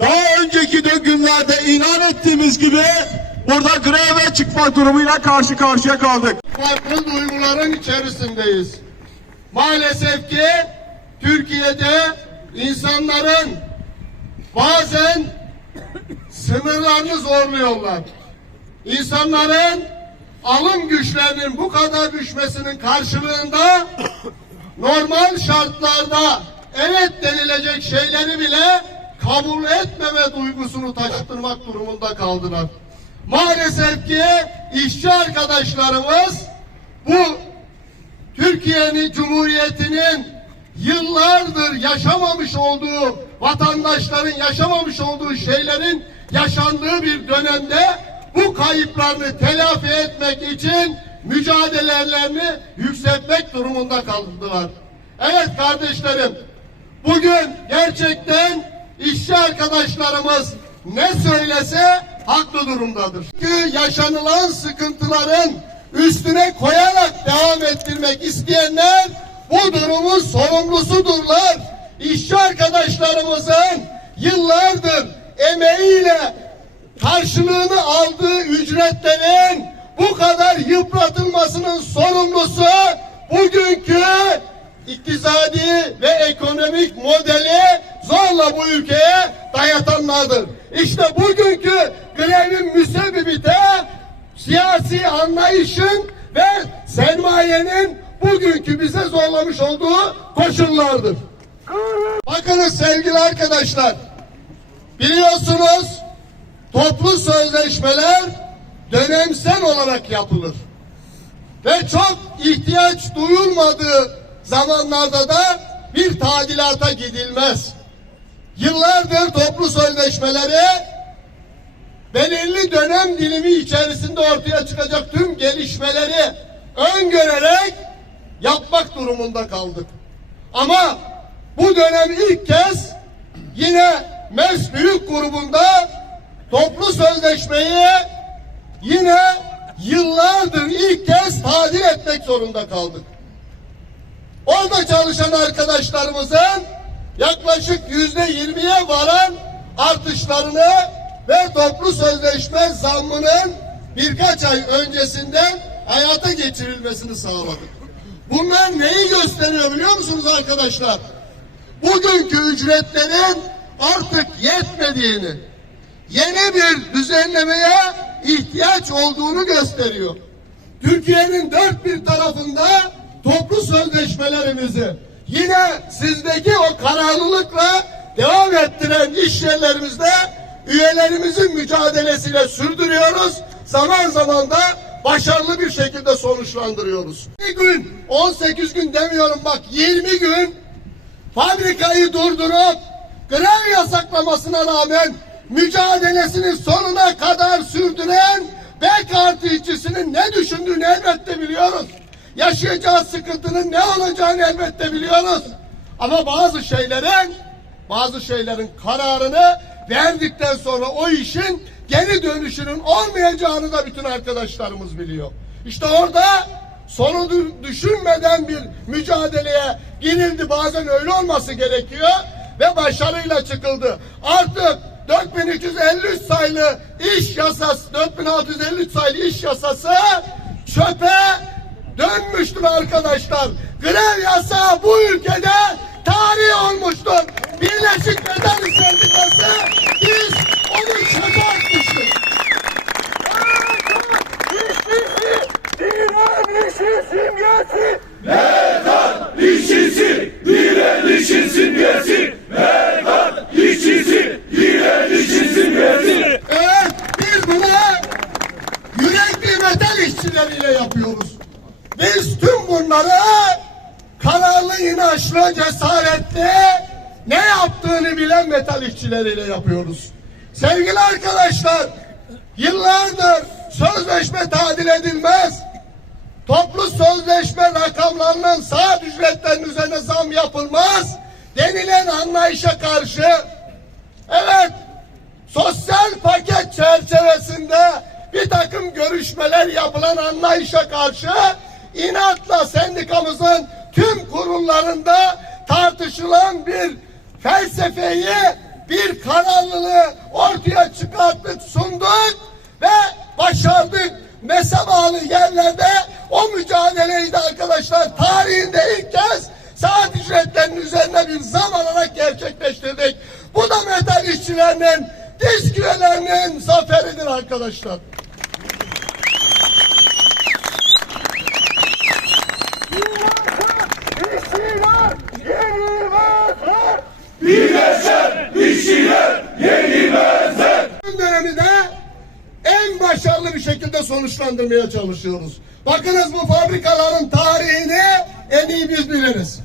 daha önceki de günlerde ilan ettiğimiz gibi burada greve çıkma durumuyla karşı karşıya kaldık. Farklı duyguların içerisindeyiz. Maalesef ki Türkiye'de insanların bazen sınırlarını zorluyorlar. İnsanların alım güçlerinin bu kadar düşmesinin karşılığında normal şartlarda evet denilecek şeyleri bile kabul etmeme duygusunu taşıtırmak durumunda kaldılar. Maalesef ki işçi arkadaşlarımız bu Türkiye'nin Cumhuriyeti'nin yıllardır yaşamamış olduğu, vatandaşların yaşamamış olduğu şeylerin yaşandığı bir dönemde bu kayıplarını telafi etmek için mücadelelerini yükseltmek durumunda kaldılar. Evet kardeşlerim, bugün gerçekten işçi arkadaşlarımız ne söylese haklı durumdadır. Çünkü yaşanılan sıkıntıların üstüne koyarak devam ettirmek isteyenler bu durumun sorumlusudurlar. İşçi arkadaşlarımızın yıllardır emeğiyle karşılığını aldığı ücretlerin bu kadar yıpratılmasının sorumlusu bugünkü iktisadi ve ekonomik modeli zorla bu ülkeye dayatanlardır. İşte bugünkü grevin müsebbibi de siyasi anlayışın ve sermayenin bugünkü bize zorlamış olduğu koşullardır. Bakınız sevgili arkadaşlar, biliyorsunuz toplu sözleşmeler dönemsel olarak yapılır. Ve çok ihtiyaç duyulmadığı zamanlarda da bir tadilata gidilmez. Yıllardır toplu sözleşmeleri belirli dönem dilimi içerisinde ortaya çıkacak tüm gelişmeleri öngörerek yapmak durumunda kaldık. Ama bu dönem ilk kez yine MES Büyük grubunda toplu sözleşmeyi yine yıllardır ilk kez tadil etmek zorunda kaldık. Orada çalışan arkadaşlarımızın yaklaşık yüzde yirmiye varan artışlarını ve toplu sözleşme zammının birkaç ay öncesinden hayata geçirilmesini sağladık. Bunlar neyi gösteriyor biliyor musunuz arkadaşlar? Bugünkü ücretlerin artık yetmediğini, yeni bir düzenlemeye ihtiyaç olduğunu gösteriyor. Türkiye'nin dört bir tarafında toplu sözleşmelerimizi yine sizdeki o kararlılıkla devam ettiren iş yerlerimizde üyelerimizin mücadelesiyle sürdürüyoruz. Zaman zaman da başarılı bir şekilde sonuçlandırıyoruz. Bir gün, 18 gün demiyorum bak 20 gün fabrikayı durdurup grev yasaklamasına rağmen mücadelesini sonuna kadar sürdüren Bek Artı işçisinin ne düşündüğünü elbette biliyoruz. Yaşayacağı sıkıntının ne olacağını elbette biliyoruz. Ama bazı şeylerin bazı şeylerin kararını verdikten sonra o işin geri dönüşünün olmayacağını da bütün arkadaşlarımız biliyor. İşte orada sonu dü- düşünmeden bir mücadeleye girildi. Bazen öyle olması gerekiyor ve başarıyla çıkıldı. Artık 4353 sayılı iş yasası, 4653 sayılı iş yasası çöpe dönmüştür arkadaşlar. Grev yasağı bu ülkede tarih olmuştur. Birleşik İş Sendikası biz onu çöpe atmıştık. İşçisi, direnişin simgesi. Metal işçisi, direnişin simgesi. Evet biz bunu yürekli metal işçileriyle yapıyoruz. Biz tüm bunları kararlı, inançlı, cesaretli ne yaptığını bilen metal işçileriyle yapıyoruz. Sevgili arkadaşlar, yıllardır sözleşme tadil edilmez. Toplu sözleşme rakamlarının saat ücretlerinin üzerine zam yapılmaz denilen anlayışa karşı evet sosyal paket çerçevesinde bir takım görüşmeler yapılan anlayışa karşı inatla sendikamızın tüm kurullarında tartışılan bir felsefeyi, bir kararlılığı ortaya çıkarttık, sunduk ve başardık. Mesabalı yerlerde o mücadeleyi de arkadaşlar tarihinde ilk kez saat ücretlerinin üzerine bir zam alarak gerçekleştirdik. Bu da metal işçilerinin, disk zaferidir arkadaşlar. Birleşen işçiler yenilmezler. Bu dönemi de en başarılı bir şekilde sonuçlandırmaya çalışıyoruz. Bakınız bu fabrikaların tarihini en iyi biz biliriz.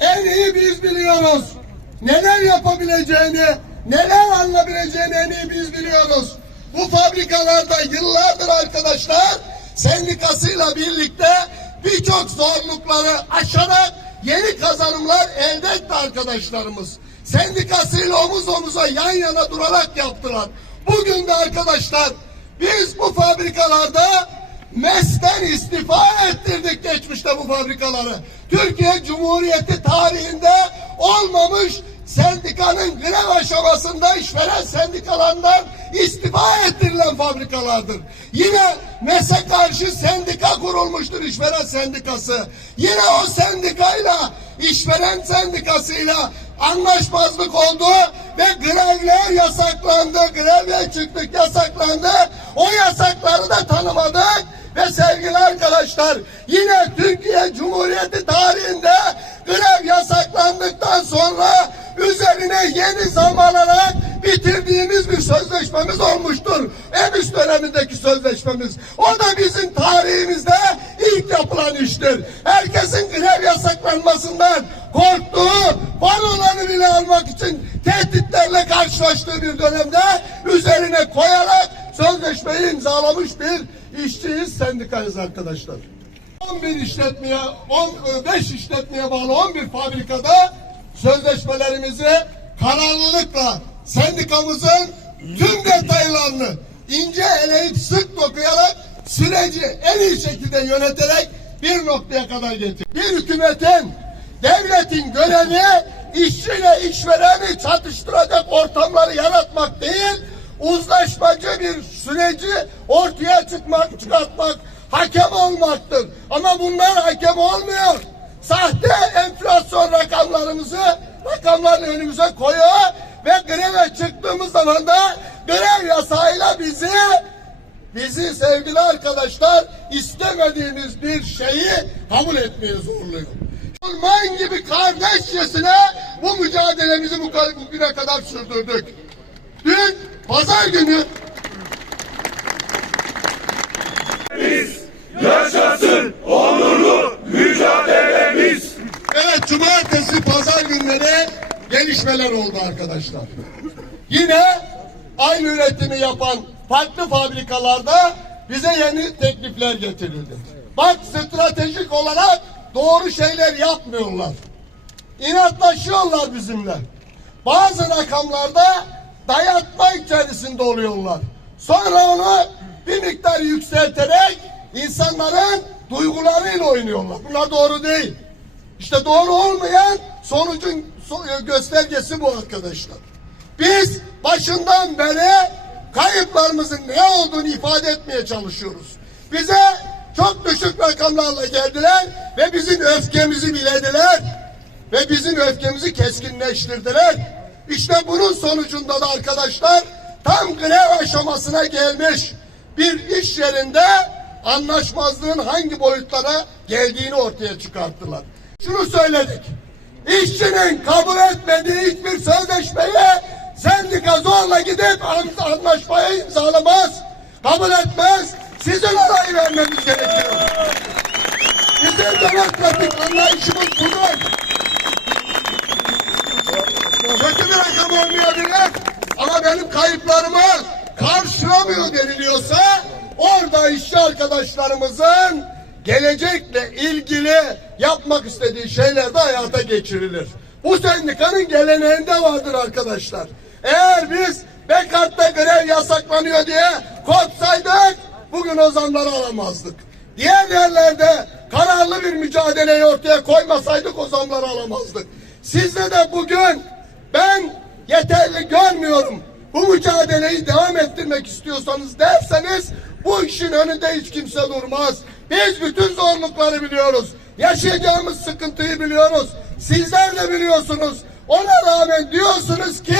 En iyi biz biliyoruz. Neler yapabileceğini, neler alınabileceğini en iyi biz biliyoruz. Bu fabrikalarda yıllardır arkadaşlar sendikasıyla birlikte birçok zorlukları aşarak yeni kazanımlar elde etti arkadaşlarımız. Sendikasıyla omuz omuza yan yana durarak yaptılar. Bugün de arkadaşlar biz bu fabrikalarda MES'ten istifa ettirdik geçmişte bu fabrikaları. Türkiye Cumhuriyeti tarihinde olmamış sendikanın grev aşamasında işveren sendikalarından istifa ettirilen fabrikalardır. Yine MES'e karşı sendika kurulmuştur işveren sendikası. Yine o sendikayla işveren sendikasıyla anlaşmazlık oldu ve grevler yasaklandı. Greve çıktık yasaklandı. O yasakları da tanımadık. Ve sevgili arkadaşlar yine Türkiye Cumhuriyeti tarihinde grev yasaklandıktan sonra üzerine yeni zam alarak bitirdiğimiz bir sözleşmemiz olmuştur. üst dönemindeki sözleşmemiz. O da bizim tarihimizde ilk yapılan iştir. Herkesin grev yasaklanmasından korktuğu, baloları bile almak için tehditlerle karşılaştığı bir dönemde üzerine koyarak sözleşmeyi imzalamış bir işçiyiz, sendikayız arkadaşlar. 11 işletmeye, 15 işletmeye bağlı 11 fabrikada sözleşmelerimizi kararlılıkla sendikamızın tüm detaylarını ince eleyip sık dokuyarak süreci en iyi şekilde yöneterek bir noktaya kadar getirdik. Bir hükümetin, devletin görevi işçiyle işvereni çatıştıracak ortamları yaratmak değil, uzlaşmacı bir süreci ortaya çıkmak, çıkartmak, hakem olmaktır. Ama bunlar hakem olmuyor. Sahte enflasyon rakamlarımızı rakamların önümüze koyuyor ve greve çıktığımız zaman da grev yasağıyla bizi bizi sevgili arkadaşlar istemediğimiz bir şeyi kabul etmeye zorluyor. Alman gibi kardeşçesine bu mücadelemizi bu bugüne kadar sürdürdük. Dün pazar günü Yaşasın onurlu mücadelemiz. Evet cumartesi pazar günleri gelişmeler oldu arkadaşlar. Yine aynı üretimi yapan farklı fabrikalarda bize yeni teklifler getirildi. Bak stratejik olarak doğru şeyler yapmıyorlar. İnatlaşıyorlar bizimle. Bazı rakamlarda dayatma içerisinde oluyorlar. Sonra onu bir miktar yükselterek insanların duygularıyla oynuyorlar. Bunlar doğru değil. İşte doğru olmayan sonucun so- göstergesi bu arkadaşlar. Biz başından beri kayıplarımızın ne olduğunu ifade etmeye çalışıyoruz. Bize çok düşük rakamlarla geldiler ve bizim öfkemizi bilediler ve bizim öfkemizi keskinleştirdiler. İşte bunun sonucunda da arkadaşlar tam grev aşamasına gelmiş bir iş yerinde anlaşmazlığın hangi boyutlara geldiğini ortaya çıkarttılar. Şunu söyledik. İşçinin kabul etmediği hiçbir sözleşmeye sendika zorla gidip an- anlaşmayı imzalamaz. Kabul etmez. Sizin onayı vermeniz gerekiyor. Bizim demokratik anlayışımız budur. Kötü bir rakam olmayabilir ama benim kayıplarımı karşılamıyor deniliyorsa orada işçi arkadaşlarımızın gelecekle ilgili yapmak istediği şeyler de hayata geçirilir. Bu sendikanın geleneğinde vardır arkadaşlar. Eğer biz Bekart'ta grev yasaklanıyor diye korksaydık bugün o zamları alamazdık. Diğer yerlerde kararlı bir mücadeleyi ortaya koymasaydık o zamları alamazdık. Sizde de bugün ben yeterli görmüyorum. Bu mücadeleyi devam ettirmek istiyorsanız derseniz bu işin önünde hiç kimse durmaz. Biz bütün zorlukları biliyoruz. Yaşayacağımız sıkıntıyı biliyoruz. Sizler de biliyorsunuz. Ona rağmen diyorsunuz ki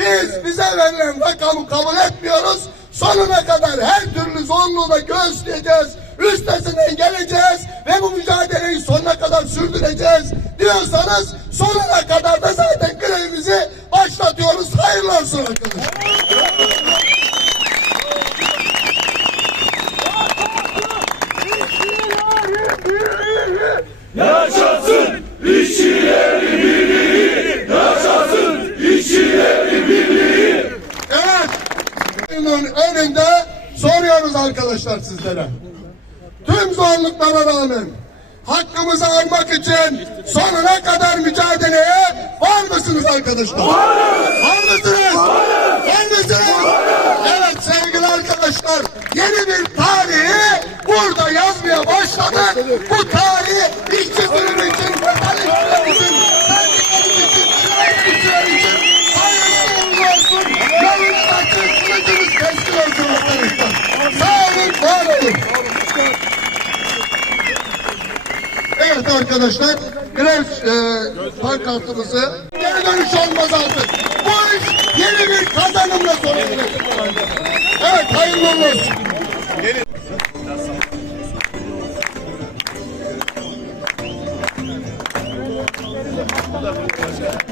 biz bize verilen rakamı kabul etmiyoruz. Sonuna kadar her türlü zorluğu da göğüsleyeceğiz. Üstesinden geleceğiz ve bu mücadeleyi sonuna kadar sürdüreceğiz diyorsanız sonuna kadar da zaten grevimizi başlatıyoruz. Hayırlı olsun arkadaşlar. Yaşasın işçilerin birliği. Yaşasın işçilerin birliği. Evet. Bunun önünde soruyoruz arkadaşlar sizlere. Tüm zorluklara rağmen hakkımızı almak için sonuna kadar mücadeleye var mısınız arkadaşlar? Varız. Var mısınız? Varız. Var mısınız? Evet sevgili arkadaşlar yeni bir tarihi burada yazmaya başladık. Bu tarih işçi sınıfı için, Evet arkadaşlar, grev e, pankartımızı geri dönüş olmaz artık. Bu iş yeni bir kazanımla sonuçlanacak. Evet, hayırlı olsun. Mücadelemiz